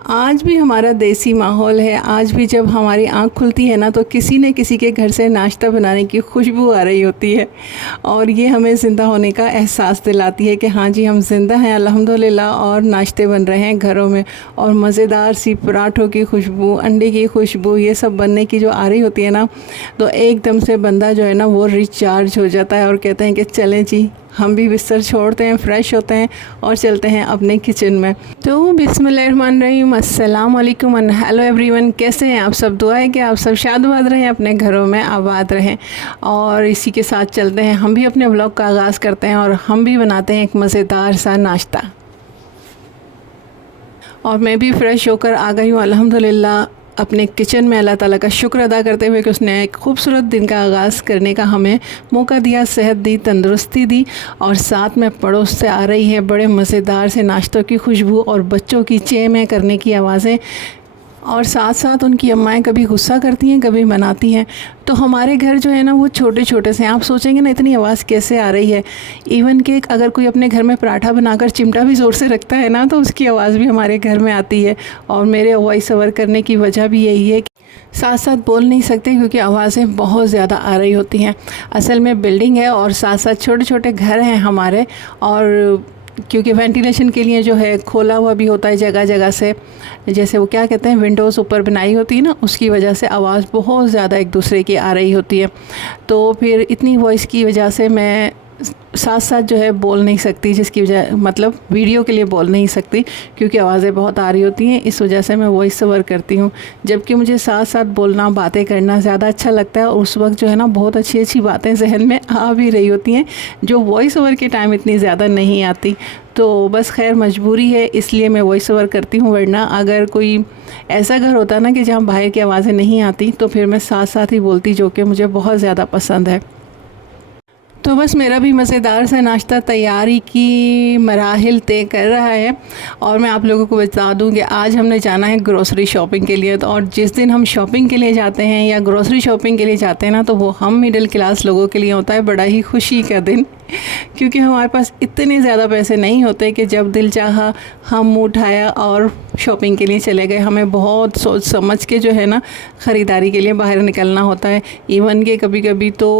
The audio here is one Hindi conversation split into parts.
आज भी हमारा देसी माहौल है। आज भी जब हमारी आँख खुलती है ना तो किसी न किसी के घर से नाश्ता बनाने की खुशबू आ रही होती है और ये हमें ज़िंदा होने का एहसास दिलाती है कि हाँ जी, हम ज़िंदा हैं अल्हम्दुलिल्लाह। और नाश्ते बन रहे हैं घरों में और मज़ेदार सी पराठों की खुशबू, अंडे की खुशबू, ये सब बनने की जो आ रही होती है ना, तो एकदम से बंदा जो है ना वो रिचार्ज हो जाता है और कहते हैं कि चलें जी, हम भी बिस्तर छोड़ते हैं, फ़्रेश होते हैं और चलते हैं अपने किचन में। तो बिस्मिल्लाहिर्रहमानिर्रहीम, अस्सलाम वालेकुम एंड हेलो एवरीवन। कैसे हैं आप सब? दुआ है कि आप सब शाद-बाद रहें, अपने घरों में आबाद रहें। और इसी के साथ चलते हैं, हम भी अपने व्लॉग का आगाज़ करते हैं और हम भी बनाते हैं एक मज़ेदार सा नाश्ता। और मैं भी फ़्रेश होकर आ गई हूँ अल्हम्दुलिल्लाह अपने किचन में, अल्लाह ताला का शुक्र अदा करते हुए कि उसने एक खूबसूरत दिन का आगाज़ करने का हमें मौका दिया, सेहत दी, तंदुरुस्ती दी। और साथ में पड़ोस से आ रही है बड़े मज़ेदार से नाश्तों की खुशबू और बच्चों की चे में करने की आवाज़ें। और साथ साथ उनकी अम्माएँ कभी गुस्सा करती हैं, कभी मनाती हैं। तो हमारे घर जो है ना वो छोटे छोटे से, आप सोचेंगे ना इतनी आवाज़ कैसे आ रही है। इवन कि अगर कोई अपने घर में पराठा बनाकर चिमटा भी ज़ोर से रखता है ना तो उसकी आवाज़ भी हमारे घर में आती है। और मेरे वॉइस ओवर करने की वजह भी यही है कि साथ साथ बोल नहीं सकते क्योंकि आवाज़ें बहुत ज़्यादा आ रही होती हैं। असल में बिल्डिंग है और साथ साथ छोटे छोटे घर हैं हमारे, और क्योंकि वेंटिलेशन के लिए जो है खोला हुआ भी होता है जगह जगह से, जैसे वो क्या कहते हैं विंडोज़ ऊपर बनाई होती है ना, उसकी वजह से आवाज़ बहुत ज़्यादा एक दूसरे की आ रही होती है। तो फिर इतनी वॉइस की वजह से मैं साथ साथ जो है बोल नहीं सकती, जिसकी वजह मतलब वीडियो के लिए बोल नहीं सकती क्योंकि आवाज़ें बहुत आ रही होती हैं। इस वजह से मैं वॉइस ओवर करती हूँ, जबकि मुझे साथ साथ बोलना, बातें करना ज़्यादा अच्छा लगता है। और उस वक्त जो है ना बहुत अच्छी अच्छी बातें जहन में आ भी रही होती हैं जो वॉइस ओवर के टाइम इतनी ज़्यादा नहीं आती। तो बस खैर मजबूरी है, इसलिए मैं वॉइस ओवर करती हूँ। वरना अगर कोई ऐसा घर होता ना कि जहाँ बाहर की आवाज़ें नहीं आती तो फिर मैं साथ साथ ही बोलती, जो कि मुझे बहुत ज़्यादा पसंद है। तो बस मेरा भी मज़ेदार सा नाश्ता तैयारी की मराहिल तय कर रहा है। और मैं आप लोगों को बता दूं कि आज हमने जाना है ग्रोसरी शॉपिंग के लिए। तो और जिस दिन हम शॉपिंग के लिए जाते हैं या ग्रोसरी शॉपिंग के लिए जाते हैं ना, तो वो हम मिडिल क्लास लोगों के लिए होता है बड़ा ही खुशी का दिन, क्योंकि हमारे पास इतने ज़्यादा पैसे नहीं होते कि जब दिल चाहा हम मुँह उठाया और शॉपिंग के लिए चले गए। हमें बहुत सोच समझ के जो है ना ख़रीदारी के लिए बाहर निकलना होता है। इवन के कभी कभी तो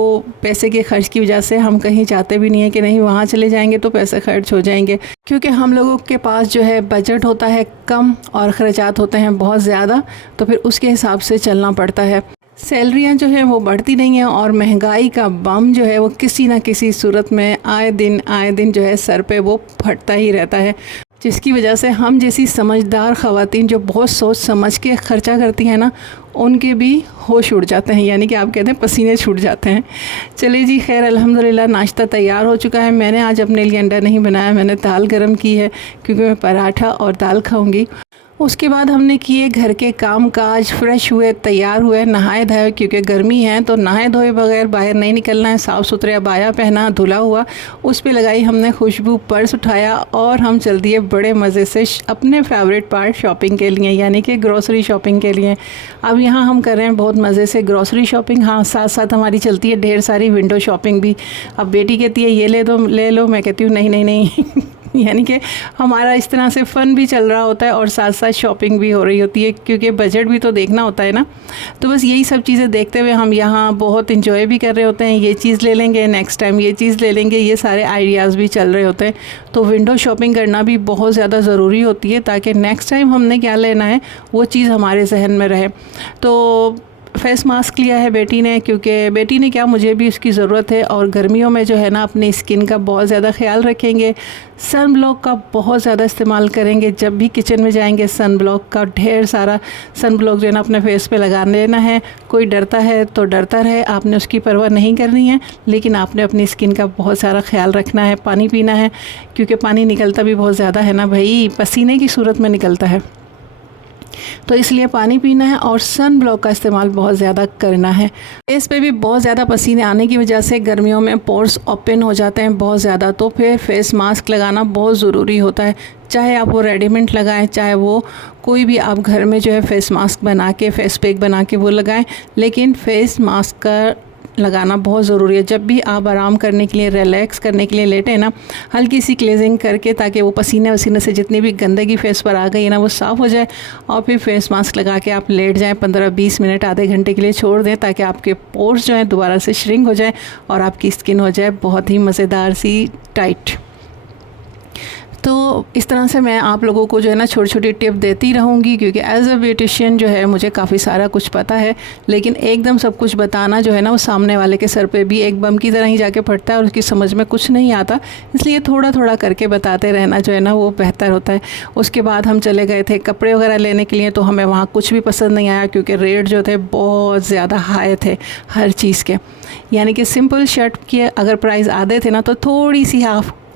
पैसे के खर्च की वजह से हम कहीं चाहते भी नहीं है कि नहीं वहाँ चले जाएंगे तो पैसे खर्च हो जाएंगे, क्योंकि हम लोगों के पास जो है बजट होता है कम और ख़र्चात होते हैं बहुत ज़्यादा। तो फिर उसके हिसाब से चलना पड़ता है। सैलरियाँ जो हैं वो बढ़ती नहीं हैं और महंगाई का बम जो है वो किसी न किसी सूरत में आए दिन जो है सर पे वो फटता ही रहता है, जिसकी वजह से हम जैसी समझदार ख़वातीन जो बहुत सोच समझ के ख़र्चा करती हैं ना, उनके भी होश उड़ जाते हैं, यानी कि आप कहते हैं पसीने छूट जाते हैं। चलिए जी, खैर अल्हम्दुलिल्लाह नाश्ता तैयार हो चुका है। मैंने आज अपने लिए अंडा नहीं बनाया, मैंने दाल गरम की है क्योंकि मैं पराठा और दाल खाऊंगी। उसके बाद हमने किए घर के काम काज, फ्रेश हुए, तैयार हुए, नहाए धोए, क्योंकि गर्मी है तो नहाए धोए बगैर बाहर नहीं निकलना है। साफ़ सुथरे अबाया पहना, धुला हुआ, उस पे लगाई हमने खुशबू, पर्स उठाया और हम चल दिए बड़े मज़े से अपने फेवरेट पार्ट शॉपिंग के लिए, यानी कि ग्रॉसरी शॉपिंग के लिए। अब यहाँ हम कर रहे हैं बहुत मज़े से ग्रॉसरी शॉपिंग। हाँ, साथ साथ हमारी चलती है ढेर सारी विंडो शॉपिंग भी। अब बेटी कहती है ये ले दो, ले लो, मैं कहती हूँ नहीं नहीं नहीं यानी कि हमारा इस तरह से फ़न भी चल रहा होता है और साथ साथ शॉपिंग भी हो रही होती है, क्योंकि बजट भी तो देखना होता है ना। तो बस यही सब चीज़ें देखते हुए हम यहाँ बहुत इंजॉय भी कर रहे होते हैं। ये चीज़ ले लेंगे, नेक्स्ट टाइम ये चीज़ ले लेंगे, ये सारे आइडियाज़ भी चल रहे होते हैं। तो विंडो शॉपिंग करना भी बहुत ज़्यादा ज़रूरी होती है ताकि नेक्स्ट टाइम हमने क्या लेना है वो चीज़ हमारे जहन में रहे। तो फेस मास्क लिया है बेटी ने, क्योंकि बेटी ने क्या, मुझे भी उसकी ज़रूरत है। और गर्मियों में जो है ना अपनी स्किन का बहुत ज़्यादा ख्याल रखेंगे। सन ब्लॉक का बहुत ज़्यादा इस्तेमाल करेंगे। जब भी किचन में जाएंगे सन ब्लॉक का ढेर सारा सन ब्लॉक जो है ना अपने फेस पे लगा लेना है। कोई डरता है तो डरता रहे, आपने उसकी परवाह नहीं करनी है, लेकिन आपने अपनी स्किन का बहुत सारा ख्याल रखना है। पानी पीना है, क्योंकि पानी निकलता भी बहुत ज़्यादा है ना भाई, पसीने की सूरत में निकलता है, तो इसलिए पानी पीना है और सन ब्लॉक का इस्तेमाल बहुत ज़्यादा करना है। फेस पे भी बहुत ज़्यादा पसीने आने की वजह से गर्मियों में पोर्स ओपन हो जाते हैं बहुत ज़्यादा, तो फिर फेस मास्क लगाना बहुत ज़रूरी होता है। चाहे आप वो रेडीमेड लगाएं, चाहे वो कोई भी आप घर में जो है फेस मास्क बना के, फेस पैक बना के वो लगाएं, लेकिन फेस मास्क का लगाना बहुत ज़रूरी है। जब भी आप आराम करने के लिए, रिलैक्स करने के लिए लेटे ना, हल्की सी क्लेंजिंग करके, ताकि वो पसीने वसीने से जितनी भी गंदगी फेस पर आ गई है ना वो साफ़ हो जाए, और फिर फेस मास्क लगा के आप लेट जाएं। 15-20 मिनट, आधे घंटे के लिए छोड़ दें, ताकि आपके पोर्स जो हैं दोबारा से श्रिंक हो जाए और आपकी स्किन हो जाए बहुत ही मज़ेदार सी टाइट। तो इस तरह से मैं आप लोगों को जो है ना छोटी छोटी टिप देती रहूँगी, क्योंकि एज अ ब्यूटिशियन जो है मुझे काफ़ी सारा कुछ पता है, लेकिन एकदम सब कुछ बताना जो है ना वो सामने वाले के सर पे भी एक बम की तरह ही जाके पड़ता है और उसकी समझ में कुछ नहीं आता। इसलिए थोड़ा थोड़ा करके बताते रहना जो है ना वो बेहतर होता है। उसके बाद हम चले गए थे कपड़े वगैरह लेने के लिए, तो हमें वहाँ कुछ भी पसंद नहीं आया, क्योंकि रेट जो थे बहुत ज़्यादा हाई थे हर चीज़ के। यानी कि सिंपल शर्ट के अगर प्राइस आधे थे ना, तो थोड़ी सी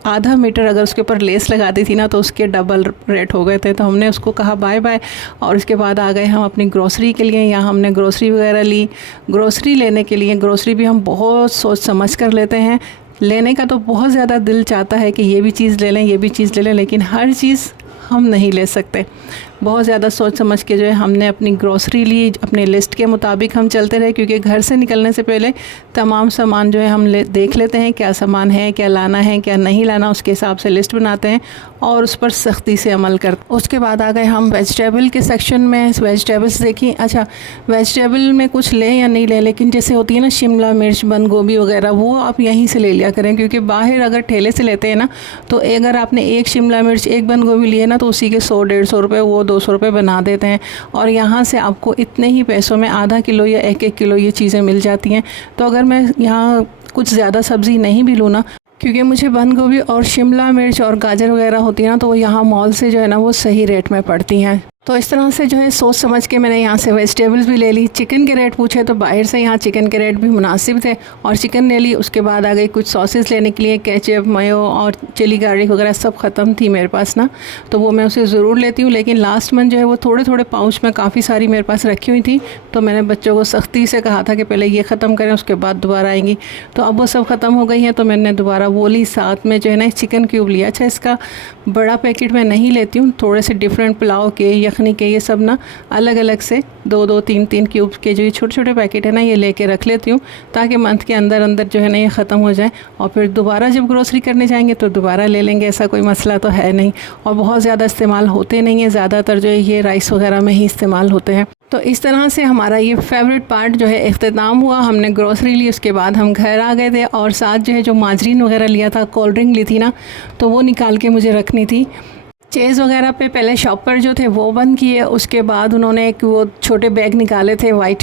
आधा मीटर अगर उसके ऊपर लेस लगा दी थी ना, तो उसके डबल रेट हो गए थे। तो हमने उसको कहा बाय बाय, और उसके बाद आ गए हम अपनी ग्रोसरी के लिए। यहाँ हमने ग्रोसरी वगैरह ली। ग्रोसरी लेने के लिए, ग्रोसरी भी हम बहुत सोच समझ कर लेते हैं। लेने का तो बहुत ज़्यादा दिल चाहता है कि ये भी चीज़ ले लें, ये भी चीज़ ले लें, लेकिन हर चीज़ हम नहीं ले सकते। बहुत ज़्यादा सोच समझ के जो है हमने अपनी ग्रोसरी ली। अपने लिस्ट के मुताबिक हम चलते रहे, क्योंकि घर से निकलने से पहले तमाम सामान जो है हम देख लेते हैं क्या सामान है, क्या लाना है, क्या नहीं लाना, उसके हिसाब से लिस्ट बनाते हैं और उस पर सख्ती से अमल करते। उसके बाद आ गए हम वेजिटेबल के सेक्शन में। वेजिटेबल्स देखिए, अच्छा वेजिटेबल में कुछ लें या नहीं लें, लेकिन जैसे होती है ना शिमला मिर्च, बंद गोभी वगैरह, वो आप यहीं से ले लिया करें, क्योंकि बाहर अगर ठेले से लेते हैं ना, तो अगर आपने एक शिमला मिर्च, एक बंद गोभी लिए ना, तो उसी के 100-150 रुपये, वो 200 रुपये बना देते हैं। और यहाँ से आपको इतने ही पैसों में आधा किलो या 1-1 किलो ये चीज़ें मिल जाती हैं। तो अगर मैं यहाँ कुछ ज़्यादा सब्ज़ी नहीं भी लूँ ना, क्योंकि मुझे बंद गोभी और शिमला मिर्च और गाजर वगैरह होती है ना, तो वो यहाँ मॉल से जो है ना वो सही रेट में पड़ती हैं। तो इस तरह से जो है सोच समझ के मैंने यहाँ से वेजिटेबल्स भी ले ली। चिकन के रेट पूछे तो बाहर से यहाँ चिकन के रेट भी मुनासिब थे, और चिकन ले ली। उसके बाद आ गई कुछ सॉसेस लेने के लिए, केचप, मयो और चिली गार्लिक वगैरह सब ख़त्म थी मेरे पास ना, तो वो मैं उसे ज़रूर लेती हूँ। लेकिन लास्ट मंथ जो है वो थोड़े थोड़े पाउच में काफ़ी सारी मेरे पास रखी हुई थी, तो मैंने बच्चों को सख्ती से कहा था कि पहले ये ख़त्म करें, उसके बाद दोबारा आएंगी। तो अब वो सब ख़त्म हो गई हैं, तो मैंने दोबारा वो ली। साथ में जो है ना चिकन क्यूब लिया। अच्छा, इसका बड़ा पैकेट मैं नहीं लेती हूँ, थोड़े से डिफरेंट पुलाव के, यखनी के, ये सब ना अलग अलग से 2-2, 3-3 क्यूब के जो ये छोटे छोटे पैकेट है ना, ये लेके रख लेती हूँ, ताकि मंथ के अंदर अंदर जो है ना ये ख़त्म हो जाए, और फिर दोबारा जब ग्रोसरी करने जाएंगे तो दोबारा ले लेंगे, ऐसा कोई मसला तो है नहीं। और बहुत ज़्यादा इस्तेमाल होते नहीं है, ज़्यादातर जो है ये राइस वगैरह में ही इस्तेमाल होते हैं। तो इस तरह से हमारा ये फेवरेट पार्ट जो है इख्तिताम हुआ। हमने ग्रोसरी ली, उसके बाद हम घर आ गए थे, और साथ जो है जो माजरीन वगैरह लिया था, कोल्ड ड्रिंक ली थी ना, तो वो निकाल के मुझे रखनी थी। चेज़ वगैरह पे पहले शॉपर जो थे वो बंद किए, उसके बाद उन्होंने एक वो छोटे बैग निकाले थे वाइट,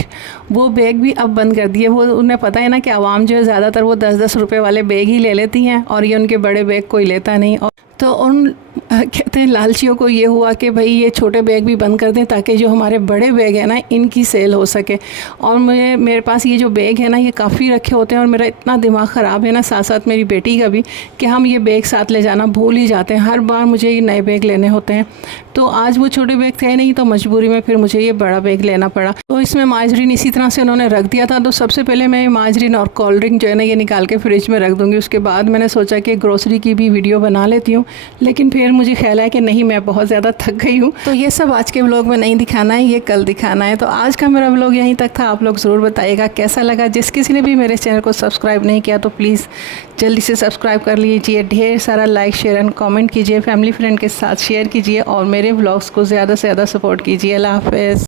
वो बैग भी अब बंद कर दिए। वो उन्हें पता है ना कि आवाम जो है ज़्यादातर वो 10-10 रुपये वाले बैग ही ले लेती हैं, और ये उनके बड़े बैग कोई लेता नहीं। और तो उन कहते हैं लालचियों को ये हुआ कि भाई ये छोटे बैग भी बंद कर दें, ताकि जो हमारे बड़े बैग हैं ना इनकी सेल हो सके। और मेरे पास ये जो बैग है ना ये काफ़ी रखे होते हैं, और मेरा इतना दिमाग ख़राब है ना, साथ साथ मेरी बेटी का भी, कि हम ये बैग साथ ले जाना भूल ही जाते हैं। हर बार मुझे ये नए बैग लेने होते हैं। तो आज वो छोटे बैग थे नहीं, तो मजबूरी में फिर मुझे ये बड़ा बैग लेना पड़ा। तो इसमें माजरीन इसी तरह से उन्होंने रख दिया था। तो सबसे पहले मैं माजरीन और कोल्ड ड्रिंक जो है ना ये निकाल के फ्रिज में रख दूँगी। उसके बाद मैंने सोचा कि ग्रोसरी की भी वीडियो बना लेती हूँ, लेकिन फिर मुझे ख्याल है कि नहीं, मैं बहुत ज़्यादा थक गई हूँ, तो ये सब आज के व्लॉग में नहीं दिखाना है, ये कल दिखाना है। तो आज का मेरा व्लॉग यहीं तक था। आप लोग ज़रूर बताइएगा कैसा लगा। जिस किसी ने भी मेरे चैनल को सब्सक्राइब नहीं किया तो प्लीज़ जल्दी से सब्सक्राइब कर लीजिए। ढेर सारा लाइक, शेयर एंड कमेंट कीजिए, फैमिली फ्रेंड के साथ शेयर कीजिए, और मेरे व्लॉग्स को ज़्यादा से ज़्यादा सपोर्ट कीजिए। अल्लाह हाफ़िज़।